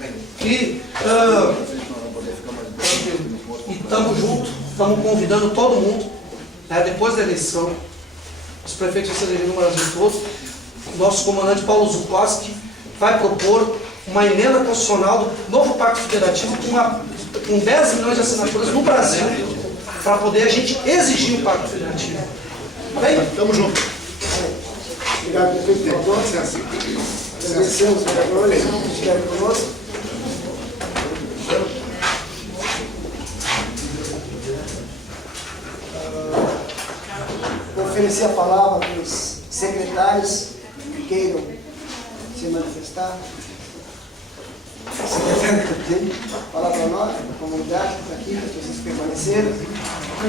E estamos juntos, estamos convidando todo mundo, né, depois da eleição, os prefeitos vão ser no Brasil todo. Nosso comandante Paulo Zukoski vai propor uma emenda constitucional do novo Pacto Federativo com 10 milhões de assinaturas no Brasil, para poder a gente exigir o Pacto Federativo. Bem? Estamos juntos. Obrigado, prefeito, pela tua licença. Agradecemos, vereadores, que estiveram conosco. Vou oferecer a palavra para os secretários que queiram se manifestar. Falar para nós, a comunidade que está aqui, para vocês permanecerem.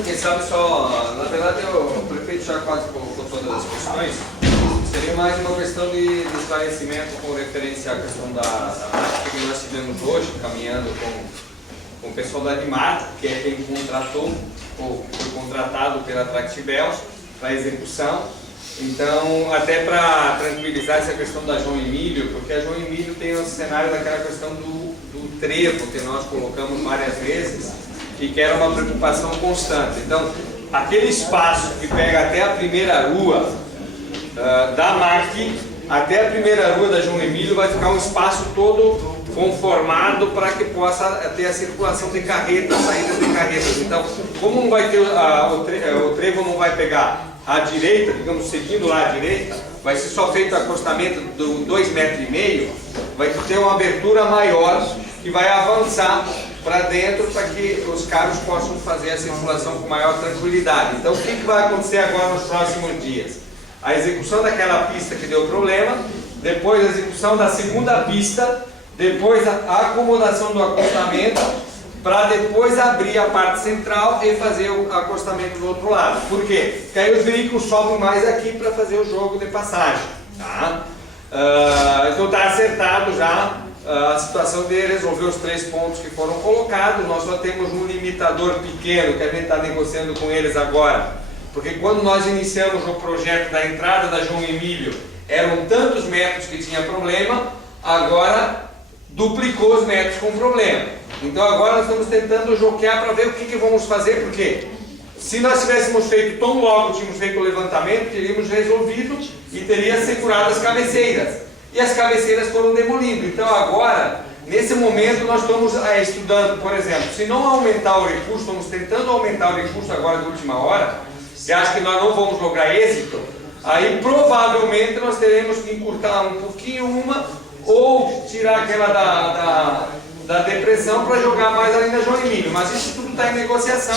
Quem sabe só, na verdade o prefeito já quase colocou todas as questões. Seria mais uma questão de esclarecimento com referência à questão da máquina que nós tivemos hoje, caminhando com o pessoal da Admar, que é quem contratou, ou foi contratado pela Tractibel para execução. Então, até para tranquilizar essa questão da João Emílio, porque a João Emílio tem o cenário daquela questão do trevo que nós colocamos várias vezes e que era uma preocupação constante. Então, aquele espaço que pega até a primeira rua da MAC, até a primeira rua da João Emílio, vai ficar um espaço todo conformado para que possa ter a circulação de carretas, saídas de carretas. Então, como não vai ter o trevo não vai pegar à direita, digamos, seguindo lá à direita, vai ser só feito o acostamento do 2,5 metros, vai ter uma abertura maior que vai avançar para dentro para que os carros possam fazer a circulação com maior tranquilidade. Então, o que vai acontecer agora nos próximos dias? A execução daquela pista que deu problema, depois a execução da segunda pista, depois a acomodação do acostamento, para depois abrir a parte central e fazer o acostamento do outro lado. Por quê? Porque aí os veículos sobem mais aqui para fazer o jogo de passagem. Tá? Então está acertado já a situação de resolver os 3 pontos que foram colocados. Nós só temos um limitador pequeno que a gente está negociando com eles agora. Porque quando nós iniciamos o projeto da entrada da João Emílio, eram tantos metros que tinha problema, agora duplicou os metros com problema. Então agora nós estamos tentando joquear para ver o que vamos fazer, porque se nós tivéssemos feito tão logo, tínhamos feito o levantamento, teríamos resolvido e teria segurado as cabeceiras. E as cabeceiras foram demolindo. Então agora, nesse momento, nós estamos estudando, por exemplo, se não aumentar o recurso, estamos tentando aumentar o recurso agora de última hora, e acho que nós não vamos lograr êxito, aí provavelmente nós teremos que encurtar um pouquinho ou tirar aquela da depressão para jogar mais ali na João Emílio, mas isso tudo está em negociação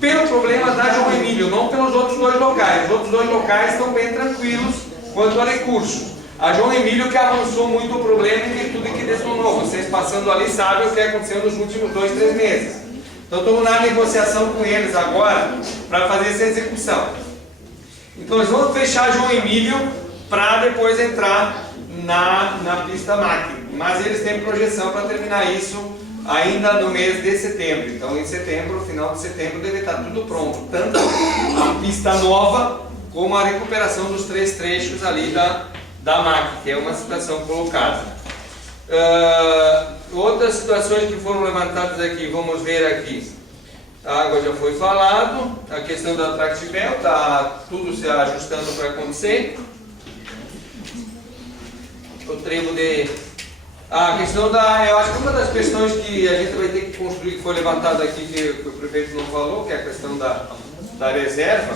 pelo problema da João Emílio, não pelos outros 2 locais. Os outros 2 locais estão bem tranquilos quanto a recursos. A João Emílio que avançou muito o problema em virtude que detonou. Vocês passando ali sabem o que aconteceu nos últimos 2, 3 meses. Então estamos na negociação com eles agora para fazer essa execução. Então nós vamos fechar a João Emílio para depois entrar na pista MAC. Mas eles têm projeção para terminar isso ainda no mês de setembro. Então em setembro, final de setembro, deve estar tudo pronto. Tanto a pista nova como a recuperação dos 3 trechos ali da MAC, que é uma situação colocada. Outras situações que foram levantadas aqui, vamos ver aqui. A água já foi falado, a questão da Tractibel, está tudo se ajustando para acontecer. O trevo de... A questão eu acho que uma das questões que a gente vai ter que construir, que foi levantada aqui, que o prefeito não falou, que é a questão da reserva,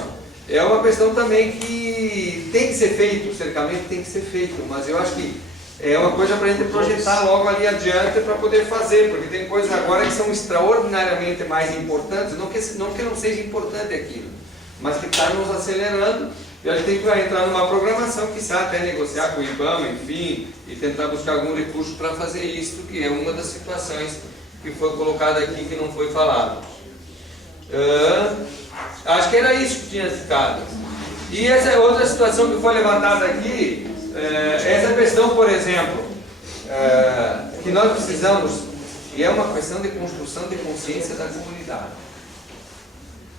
é uma questão também que tem que ser feito, o cercamento tem que ser feito, mas eu acho que é uma coisa para a gente projetar logo ali adiante para poder fazer, porque tem coisas agora que são extraordinariamente mais importantes, não que não seja importante aquilo, mas que está nos acelerando. E a gente tem que entrar numa programação, quizá até negociar com o IBAMA, enfim, e tentar buscar algum recurso para fazer isso, que é uma das situações que foi colocada aqui que não foi falado. Acho que era isso que tinha ficado. E essa é outra situação que foi levantada aqui, essa questão, por exemplo, que nós precisamos, e é uma questão de construção de consciência da comunidade.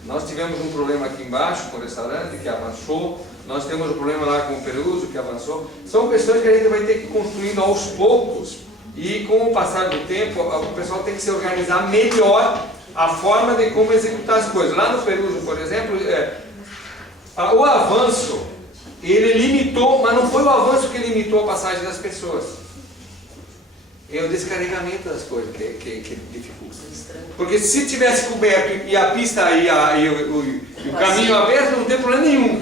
Nós tivemos um problema aqui embaixo com o restaurante que avançou, nós temos um problema lá com o Peruso que avançou. São questões que a gente vai ter que ir construindo aos poucos E com o passar do tempo, o pessoal tem que se organizar melhor a forma de como executar as coisas. Lá no Peruso, por exemplo, o avanço, ele limitou, mas não foi o avanço que limitou a passagem das pessoas. É o descarregamento das coisas que dificulta. Porque se tivesse coberto e a pista e o caminho aberto, não tem problema nenhum.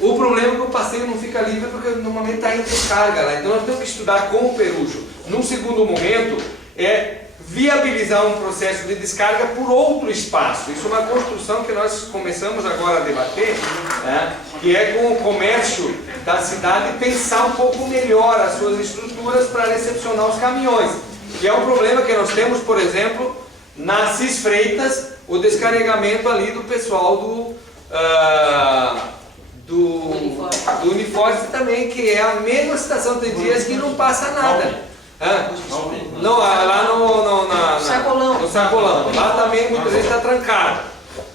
O problema é que o passeio não fica livre porque normalmente está em descarga lá. Então nós temos que estudar com o Perujo. Num segundo momento, viabilizar um processo de descarga por outro espaço. Isso é uma construção que nós começamos agora a debater, que é com o comércio da cidade pensar um pouco melhor as suas estruturas para recepcionar os caminhões. Que é um problema que nós temos, por exemplo, na Assis Freitas, o descarregamento ali do pessoal do Uniforte também, que é a mesma situação, tem dias que não passa nada. Não, lá no Sacolão. Lá também muitas vezes está trancado.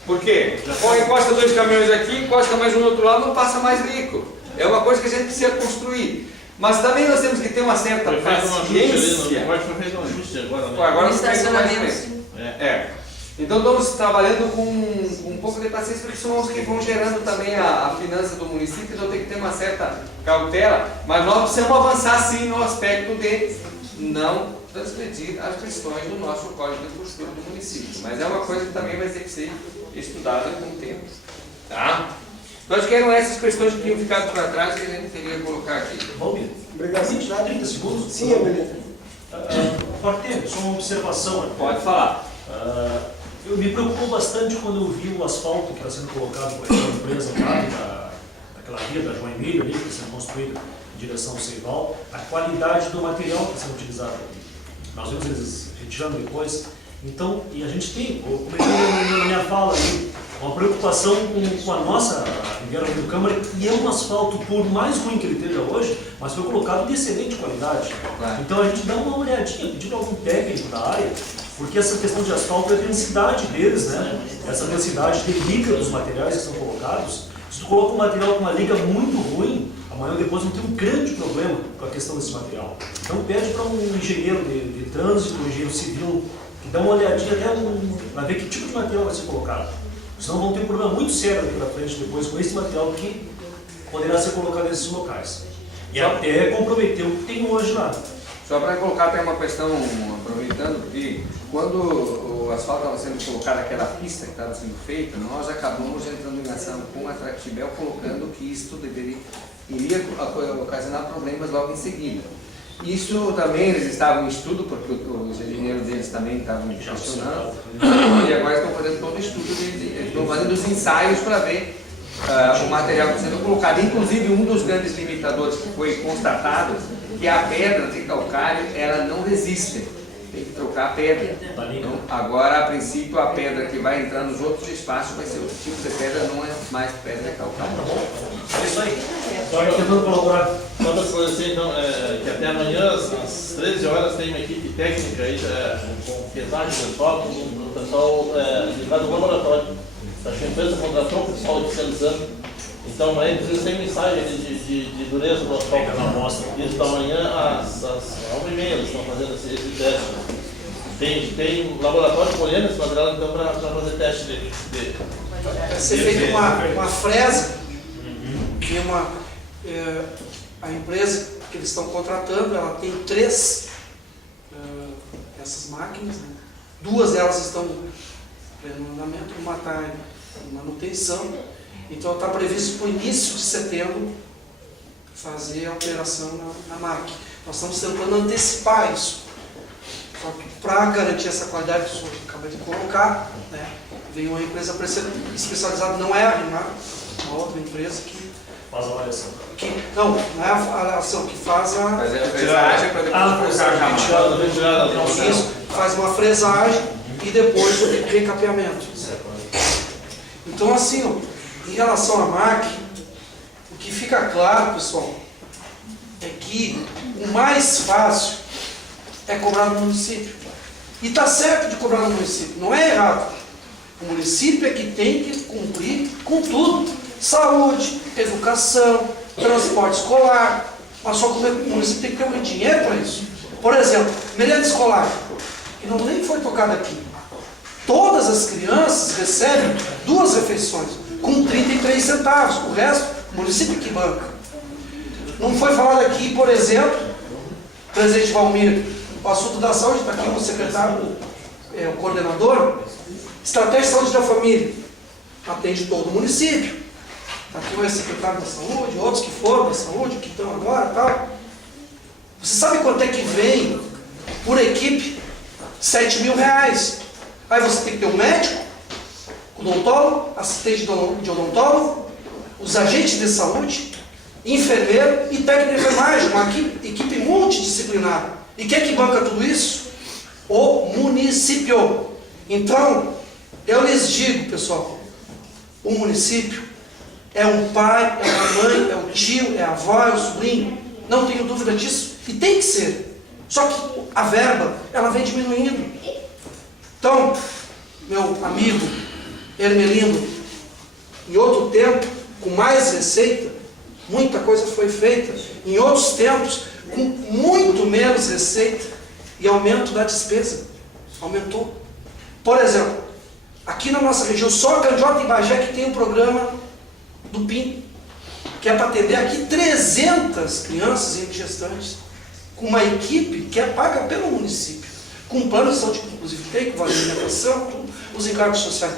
Por quê? Encosta 2 caminhões aqui, encosta mais um do outro lado, não passa mais veículo. É uma coisa que a gente precisa construir. Mas também nós temos que ter uma certa paciência. Agora não tem mais. Então estamos trabalhando com um pouco de paciência, porque são os que vão gerando também a finança do município, então tem que ter uma certa cautela, mas nós precisamos avançar sim no aspecto de não transgredir as questões do nosso código de postura do município. Mas é uma coisa que também vai ter que ser estudada com o tempo. Tá? Então acho que eram essas questões que tinham ficado para trás que a gente teria que colocar aqui. Valmir, Obrigado. 30 segundos? Sim, Amelita. Pode ter, só uma observação. Pode falar. Eu me preocupou bastante quando eu vi o asfalto que está sendo colocado por aquela empresa lá, daquela via da João Emílio ali, que está sendo construída em direção ao Seival, a qualidade do material que está sendo utilizado ali. Nós vemos eles retirando depois. Então, e a gente tem, como eu falei na minha fala ali, uma preocupação com a nossa Riviera do Câmara, e é um asfalto, por mais ruim que ele esteja hoje, mas foi colocado de excelente qualidade. Claro. Então a gente dá uma olhadinha, pedindo algum técnico da área, porque essa questão de asfalto é a densidade deles, né? Essa densidade de liga dos materiais que são colocados. Se tu coloca um material com uma liga muito ruim, amanhã ou depois não tem um grande problema com a questão desse material. Então pede para um engenheiro de trânsito, um engenheiro civil, que dá uma olhadinha até para ver que tipo de material vai ser colocado. Senão vão ter um problema muito sério aqui na frente depois com esse material que poderá ser colocado nesses locais. E até comprometer o que tem hoje lá. Só para colocar até uma questão, aproveitando, que quando o asfalto estava sendo colocado, aquela pista que estava sendo feita, nós acabamos entrando em ação com a Tractibel, colocando que isto iria ocasionar problemas logo em seguida. Isso também eles estavam em estudo, porque os engenheiros deles também estavam questionando, e agora estão fazendo todo o estudo, estão fazendo os ensaios para ver o material que está sendo colocado. Inclusive, um dos grandes limitadores que foi constatado, que a pedra de calcário, ela não resiste, tem que trocar a pedra. Então, agora, a princípio, a pedra que vai entrar nos outros espaços vai ser outro tipo de pedra, não é mais pedra de calcário. É isso aí. Só tentando colaborar com outras coisas assim, então, que até amanhã, às 13 horas, tem uma equipe técnica aí, com pesagem do asfalto, o pessoal ligado no laboratório. Acho que a empresa contratou o pessoal especializando. Então amanhã precisa ter um ensaio de dureza do asfalto na amostra. Isso da manhã às 1h30 eles estão fazendo esse teste. Tem laboratório colhendo esse material então para fazer teste dele. Vai ser feita uma fresa, que a empresa que eles estão contratando, ela tem 3 essas máquinas, né? 2 delas estão em andamento, uma está em manutenção. Então está previsto para o início de setembro fazer a operação na máquina. Nós estamos tentando antecipar isso. Só que para garantir essa qualidade que o senhor acaba de colocar, né, vem uma empresa especializada, não é a RIMAR, uma outra empresa que Faz a avaliação. Não é a avaliação, que faz a... Fazer a fresagem para depois colocar a camada. Isso, faz uma fresagem e depois o recapeamento. Então assim, ó, em relação à MAC, o que fica claro, pessoal, é que o mais fácil é cobrar no município. E está certo de cobrar no município, não é errado. O município é que tem que cumprir com tudo. Saúde, educação, transporte escolar. Mas só que o município tem que ter muito dinheiro para isso. Por exemplo, merenda escolar, que não nem foi tocada aqui. Todas as crianças recebem 2 refeições, com 33 centavos. O resto, o município que banca. Não foi falado aqui, por exemplo, presidente Valmir, o assunto da saúde, está aqui o secretário, o coordenador, estratégia de saúde da família, atende todo o município. Está aqui o ex-secretário da saúde, outros que foram da saúde, que estão agora e tal. Você sabe quanto é que vem por equipe? R$7.000. Aí você tem que ter um médico, odontólogo, assistente de odontólogo, os agentes de saúde, enfermeiro e técnico de enfermagem, uma equipe multidisciplinar. E quem é que banca tudo isso? O município. Então, eu lhes digo, pessoal, o município é um pai, é uma mãe, é um tio, é a avó, é o sobrinho. Não tenho dúvida disso. E tem que ser. Só que a verba, ela vem diminuindo. Então, meu amigo Hermelino, em outro tempo, com mais receita, muita coisa foi feita. Em outros tempos, com muito menos receita e aumento da despesa. Aumentou. Por exemplo, aqui na nossa região, só Candiota e Bagé que tem um programa do PIN, que é para atender aqui 300 crianças e gestantes, com uma equipe que é paga pelo município, com um plano de saúde que inclusive tem, com vale alimentação, os encargos sociais.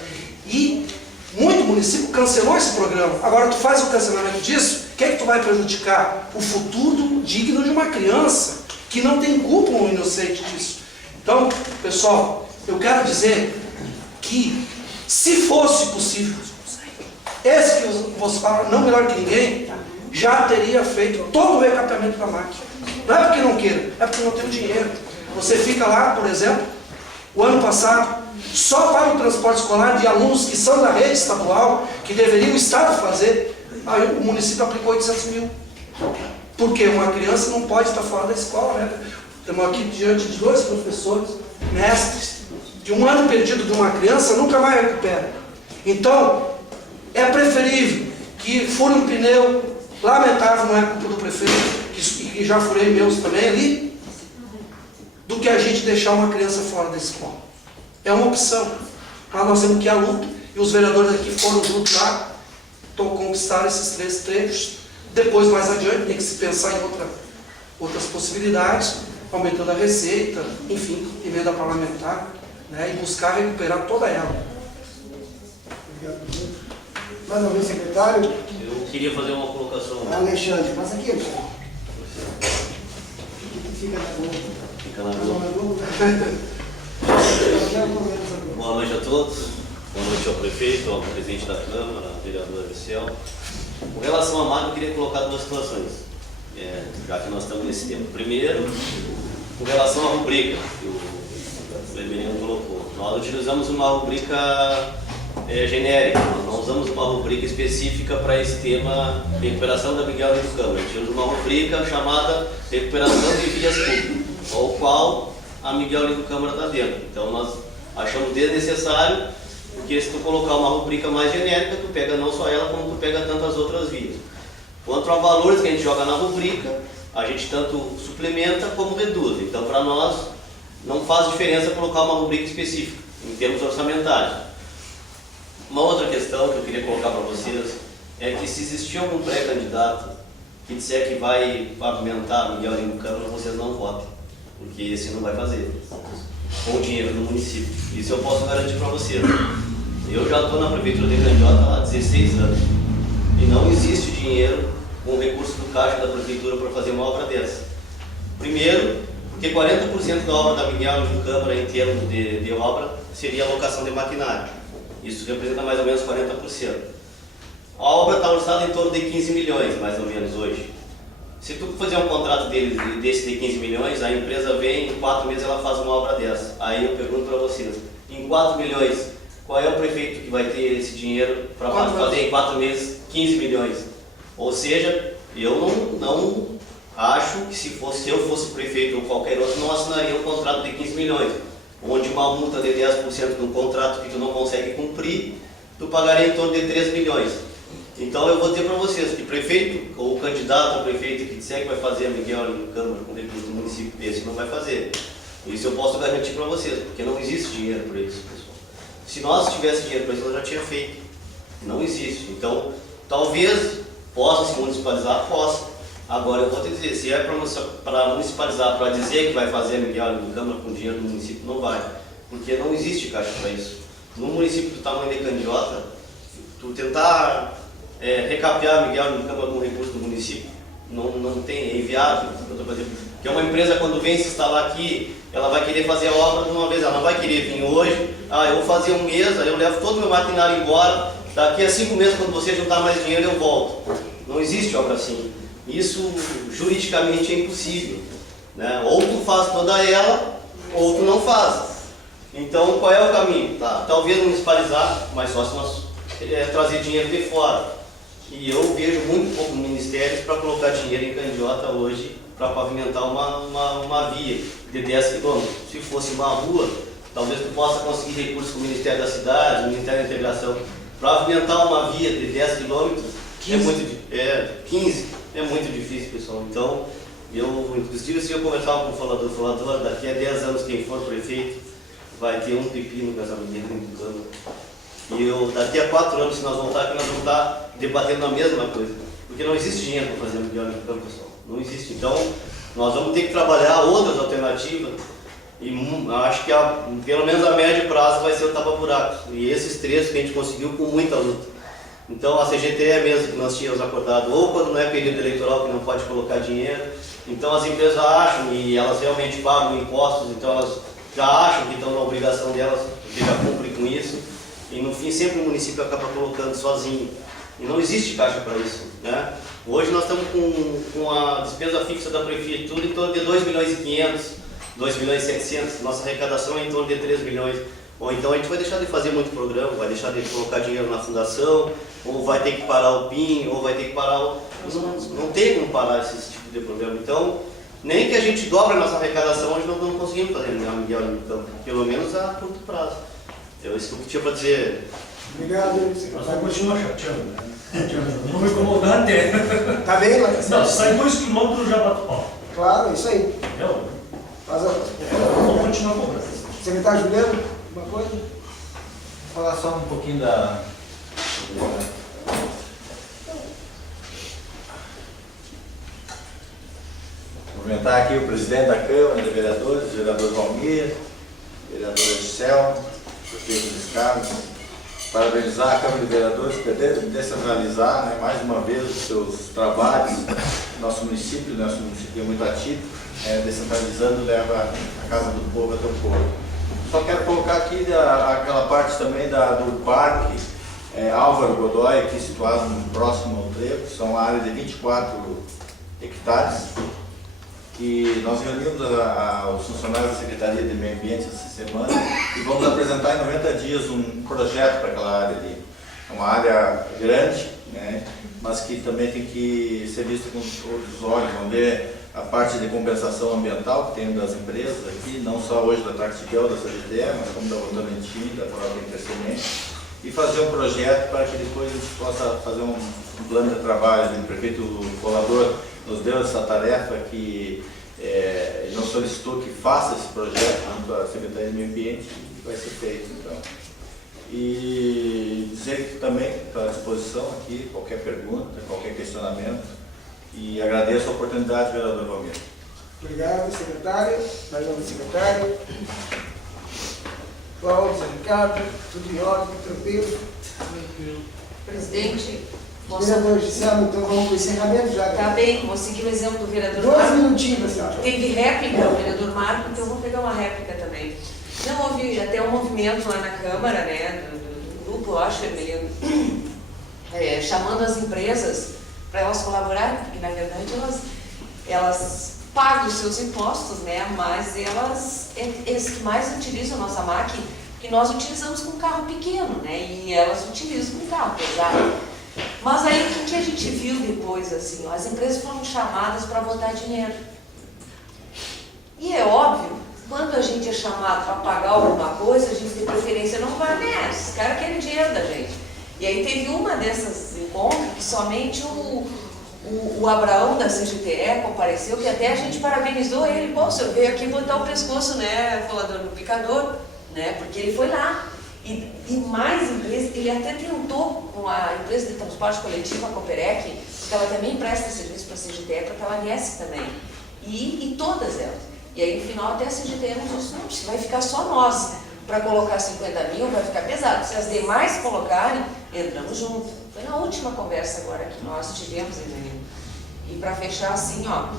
E muito município cancelou esse programa. Agora tu faz o cancelamento disso, o que é que tu vai prejudicar? O futuro digno de uma criança, que não tem culpa ou inocente disso. Então, pessoal, eu quero dizer que, se fosse possível, esse que você fala, não melhor que ninguém, já teria feito todo o recapeamento da máquina. Não é porque não queira, é porque não tem o dinheiro. Você fica lá, por exemplo, o ano passado, só para o transporte escolar de alunos que são da rede estadual, que deveria o Estado fazer, aí o município aplicou 800 mil. Porque uma criança não pode estar fora da escola, né? Estamos aqui diante de 2 professores, mestres, de um ano perdido de uma criança, nunca mais recupera. Então, é preferível que fure um pneu, lamentável, não é culpa do prefeito, que já furei meus também ali, do que a gente deixar uma criança fora da escola. É uma opção. Mas nós temos que ir à luta, e os vereadores aqui foram juntos lá, conquistaram esses 3 trechos. Depois, mais adiante, tem que se pensar em outras possibilidades, aumentando a receita, enfim, emenda parlamentar, né, e buscar recuperar toda ela. Obrigado. Mais uma vez, secretário. Eu queria fazer uma colocação. Alexandre, passa aqui. Fica na boa. Fica na boa. Boa noite a todos. Boa noite ao prefeito, ao presidente da Câmara, ao vereador Vicel. Com relação à máquina, eu queria colocar 2 situações, já que nós estamos nesse tempo. Primeiro, com relação à rubrica, que o Hermelino colocou. Nós utilizamos uma rubrica genérica, nós não usamos uma rubrica específica para esse tema de recuperação da Miguel do Câmara. A gente usa uma rubrica chamada recuperação de vias públicas, ao qual a Miguel do Câmara está dentro. Então nós achamos desnecessário, porque se tu colocar uma rubrica mais genérica, tu pega não só ela, como tu pega tantas outras vias. Quanto a valores que a gente joga na rubrica, a gente tanto suplementa como reduz. Então para nós não faz diferença colocar uma rubrica específica, em termos orçamentários. Uma outra questão que eu queria colocar para vocês é que se existir algum pré-candidato que disser que vai pavimentar Miguel do Câmara, vocês não votem, porque esse não vai fazer, com o dinheiro do município. Isso eu posso garantir para vocês. Eu já estou na prefeitura de Candiota há 16 anos e não existe dinheiro com o recurso do caixa da prefeitura para fazer uma obra dessa. Primeiro, porque 40% da obra da Miguel do Câmara em termos de obra seria a alocação de maquinário. Isso representa mais ou menos 40%. A obra está orçada em torno de 15 milhões, mais ou menos, hoje. Se tu fazer um contrato desse de 15 milhões, a empresa vem, em 4 meses ela faz uma obra dessa. Aí eu pergunto para vocês, em 4 milhões, qual é o prefeito que vai ter esse dinheiro para fazer em 4 meses 15 milhões? Ou seja, eu não acho que se eu fosse prefeito ou qualquer outro, não assinaria um contrato de 15 milhões. Onde uma multa de 10% de um contrato que tu não consegue cumprir, tu pagaria em torno de 3 milhões. Então eu vou dizer para vocês que prefeito, ou o candidato a prefeito que disser que vai fazer a Miguel do Câmara com recurso do município, esse não vai fazer. Isso eu posso garantir para vocês, porque não existe dinheiro para isso, pessoal. Se nós tivéssemos dinheiro para isso, nós já tinha feito. Não existe. Então, talvez possa se municipalizar, possa. Agora, eu vou te dizer, se é para municipalizar, para dizer que vai fazer Miguel de Câmara com dinheiro do município, não vai. Porque não existe caixa para isso. No município do tamanho de Candiota, tu tentar recapear Miguel de Câmara com recurso do município, não tem, é inviável. Porque uma empresa, quando vem se instalar aqui, ela vai querer fazer a obra de uma vez, ela não vai querer vir hoje, eu vou fazer um mês, aí eu levo todo o meu maquinário embora, daqui a 5 meses, quando você juntar mais dinheiro, eu volto. Não existe obra assim. Isso juridicamente é impossível, né? Ou tu faz toda ela, ou tu não faz. Então, qual é o caminho? Talvez municipalizar, mas só se nós trazer dinheiro de fora. E eu vejo muito pouco ministérios para colocar dinheiro em Candiota hoje para pavimentar uma via de 10 quilômetros. Se fosse uma rua, talvez tu possa conseguir recursos com o Ministério da Cidade, o Ministério da Integração. Para pavimentar uma via de 10 quilômetros, 15, é muito difícil, pessoal. Então, inclusive, se eu conversar com o falador, daqui a 10 anos, quem for prefeito, vai ter um pepino com essa menina do campo. E daqui a 4 anos, se nós voltar aqui, nós vamos estar debatendo a mesma coisa. Porque não existe dinheiro para fazer melhor no campo, pessoal. Não existe. Então, nós vamos ter que trabalhar outras alternativas. E acho que pelo menos a médio prazo vai ser o tapa-buraco. E esses 3 que a gente conseguiu com muita luta. Então, a CGTE mesmo que nós tínhamos acordado, ou quando não é período eleitoral que não pode colocar dinheiro. Então, as empresas acham, e elas realmente pagam impostos, então elas já acham que estão na obrigação delas, porque já cumprem com isso. E no fim, sempre o município acaba colocando sozinho. E não existe caixa para isso, né? Hoje nós estamos com a despesa fixa da prefeitura em torno de 2 milhões e 500, 2 milhões e 700. Nossa arrecadação é em torno de 3 milhões. Ou então a gente vai deixar de fazer muito programa, vai deixar de colocar dinheiro na fundação, ou vai ter que parar o PIN, ou vai ter que parar o... Não tem como parar esse tipo de programa. Então, nem que a gente dobre a nossa arrecadação, hoje nós não conseguimos fazer Miguel no campo, pelo menos a curto prazo. É isso que eu tinha para dizer. Obrigado, Nós vamos continuar chateando, né? Não me incomodar até. Tá bem, Matheus? Não, sai 2 quilômetros já bate o pau. Claro, isso aí. Entendeu? Vamos continuar cobrando. Secretário Juliano, alguma coisa? Vou falar só um pouquinho da... Cumprimentar aqui o presidente da Câmara de Vereadores, o vereador Valmir, vereadora Gisele, prefeito dos Carlos, parabenizar a Câmara de Vereadores por descentralizar, né, mais uma vez os seus trabalhos. Nosso município é muito atípico, descentralizando leva a casa do povo até o povo. Só quero colocar aqui aquela parte também do parque Álvaro Godoy, aqui situado próximo ao trevo, são uma área de 24 hectares. Que nós reunimos os funcionários da Secretaria de Meio Ambiente essa semana e vamos apresentar em 90 dias um projeto para aquela área ali. É uma área grande, né, mas que também tem que ser vista com outros olhos. Vamos ver a parte de compensação ambiental que tem das empresas aqui, não só hoje da Tractiguel, da CGTE, mas como da Votorantim, da própria Intersemente, e fazer um projeto para que depois a gente possa fazer um plano de trabalho. O prefeito Colador nos deu essa tarefa que ele nos solicitou que faça esse projeto junto à Secretaria de Meio Ambiente e vai ser feito, então. E dizer que também estou à disposição aqui, qualquer pergunta, qualquer questionamento, e agradeço a oportunidade, vereador Valmir. Obrigado, secretário, mais um secretário. Cláudio, Ricardo, tudo em ordem, tranquilo? Presidente, posso... Vereador Gisele, então vamos para o encerramento já. Tá bem, vou seguir o exemplo do vereador 2 Marco. minutinhos, senhora. Teve réplica o vereador Marco, então eu vou pegar uma réplica também. Não, houve até um movimento lá na Câmara, né, do grupo, eu acho, Emiliano, chamando as empresas para elas colaborarem, porque na verdade elas pagam os seus impostos, né, mas elas que mais utilizam a nossa máquina, que nós utilizamos com carro pequeno, né, e elas utilizam com carro pesado. Mas aí o que a gente viu depois, assim, as empresas foram chamadas para botar dinheiro. E é óbvio, quando a gente é chamado para pagar alguma coisa, a gente de preferência não vai nessa, os caras querem dinheiro da gente. E aí teve uma dessas encontros que somente o O Abraão da CGTE compareceu, que até a gente parabenizou ele. Bom, o senhor veio aqui botar o pescoço, né, falador no picador, né, porque ele foi lá. E mais empresas, ele até tentou com a empresa de transporte coletivo, a Cooperec, que ela também presta serviço para a CGTE, para que ela viesse também. E todas elas. E aí, no final, até a CGTE nos disse, não, se vai ficar só nós para colocar 50 mil, vai ficar pesado. Se as demais colocarem, entramos junto. Foi na última conversa agora que nós tivemos, Evelino. E para fechar assim, ó,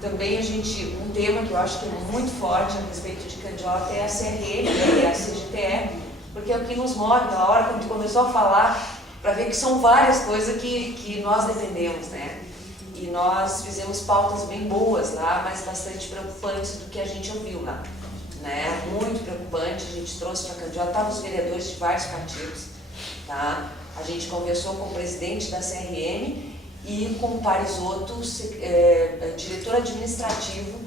também um tema que eu acho que é muito forte a respeito de Candiota é a CRM, né, é a CGTE, porque é o que nos move na hora quando tu começou a falar, para ver que são várias coisas que nós defendemos, né? E nós fizemos pautas bem boas lá, mas bastante preocupantes do que a gente ouviu lá, né? Muito preocupante, a gente trouxe para Candiota, estavam os vereadores de vários partidos, tá? A gente conversou com o presidente da CRM e com o Parisotto, diretor administrativo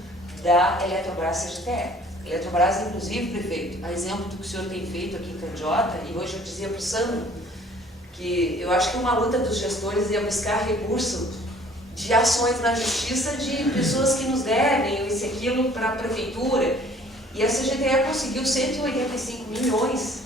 da Eletrobras CGTE. Eletrobras, inclusive, prefeito, a exemplo do que o senhor tem feito aqui em Candiota, e hoje eu dizia para o Sandro que eu acho que uma luta dos gestores é buscar recurso de ações na justiça de pessoas que nos devem, isso e aquilo, para a prefeitura. E a CGTE conseguiu 185 milhões,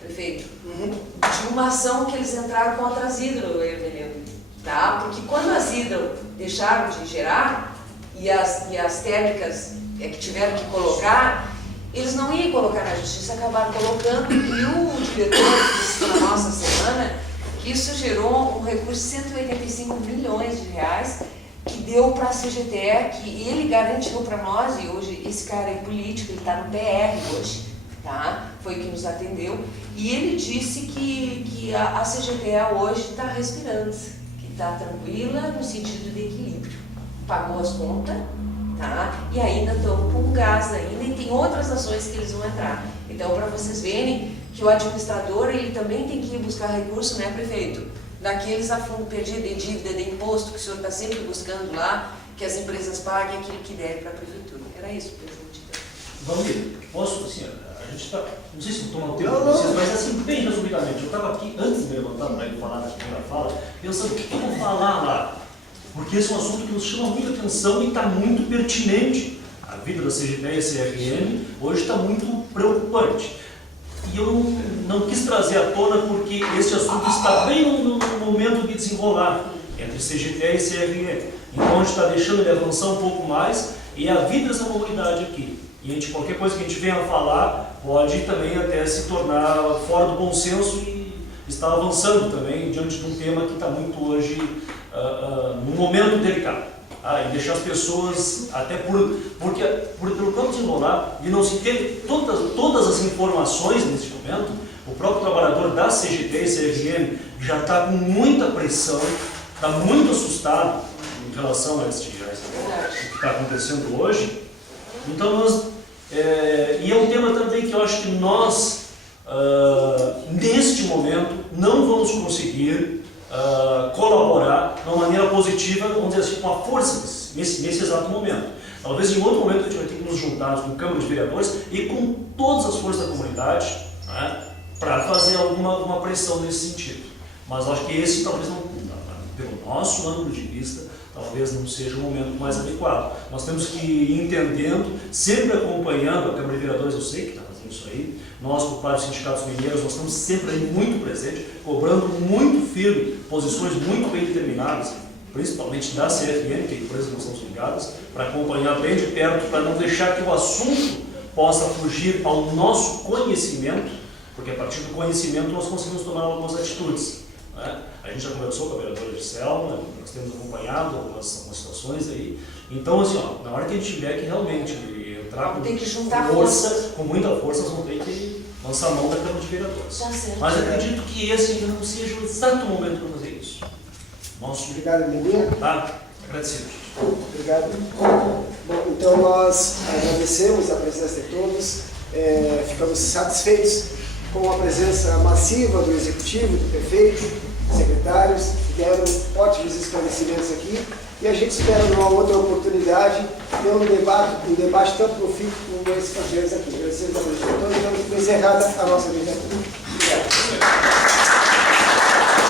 prefeito, de uma ação que eles entraram contra as hidro, Evelino, tá? Porque quando as hidro deixaram de gerar e as térmicas que tiveram que colocar, eles não iam colocar na justiça, acabaram colocando, e o diretor disse na nossa semana que isso gerou um recurso de 185 milhões de reais que deu para a CGTE, que ele garantiu para nós, e hoje esse cara é político, ele está no PR hoje, tá? Foi que nos atendeu, e ele disse que a CGTE hoje está respirando, que está tranquila no sentido de equilíbrio. Pagou as contas, tá? E ainda estão com gás ainda, e tem outras ações que eles vão entrar. Então, para vocês verem que o administrador, ele também tem que ir buscar recurso, né, prefeito? Daqueles a fundo perdido de dívida, de imposto, que o senhor está sempre buscando lá, que as empresas paguem aquilo que deve para a prefeitura. Era isso, presidente. Valmir, posso, assim, a gente está, não sei se vou tomar o tempo de vocês, mas assim, bem resumidamente, eu estava aqui, antes de me levantar para ele falar na primeira fala, pensando o que eu vou falar lá, porque esse é um assunto que nos chama muita atenção e está muito pertinente. A vida da CGTE e CRM hoje está muito preocupante. E eu não quis trazer à tona porque esse assunto está bem no momento de desenrolar entre CGTE e CRM. Então a gente está deixando ele avançar um pouco mais e a vida dessa comunidade aqui. E qualquer coisa que a gente venha a falar pode também até se tornar fora do bom senso e está avançando também diante de um tema que está muito hoje num momento delicado. E deixar as pessoas, até pelo campo desenrolar, e não se ter todas as informações nesse momento, o próprio trabalhador da CGT e CRM já está com muita pressão, está muito assustado em relação a esse que está acontecendo hoje. Então, e é um tema também que eu acho que nós, neste momento, não vamos conseguir colaborar de uma maneira positiva, vamos dizer assim, com a força nesse exato momento. Talvez em outro momento a gente vai ter que nos juntar com a Câmara de Vereadores e com todas as forças da comunidade, né, para fazer alguma pressão nesse sentido. Mas acho que esse talvez não, pelo nosso ângulo de vista, talvez não seja o momento mais adequado. Nós temos que ir entendendo, sempre acompanhando a Câmara de Vereadores, eu sei que está fazendo isso aí, nós, por parte dos sindicatos mineiros, nós estamos sempre aí muito presentes, cobrando muito firme, posições muito bem determinadas, principalmente da CFM, que é a empresa que nós estamos ligadas, para acompanhar bem de perto, para não deixar que o assunto possa fugir ao nosso conhecimento, porque a partir do conhecimento nós conseguimos tomar algumas atitudes, né? A gente já conversou com a vereadora Gisela, nós temos acompanhado algumas situações aí. Então, assim, ó, na hora que a gente tiver que realmente entrar com força, com muita força, nós vamos ter que lançar a mão da Câmara de Vereadores. Mas acredito que esse ainda não seja o exato momento para fazer isso. Obrigado, Menino. Tá? Agradecido. Obrigado. Bom, então nós agradecemos a presença de todos, ficamos satisfeitos com a presença massiva do Executivo, do Prefeito, secretários, que deram ótimos esclarecimentos aqui, e a gente espera numa outra oportunidade ter um debate tanto no FIC como esse que nós tivemos aqui. Agradecemos a presença de todos e vamos encerrar a nossa vida aqui.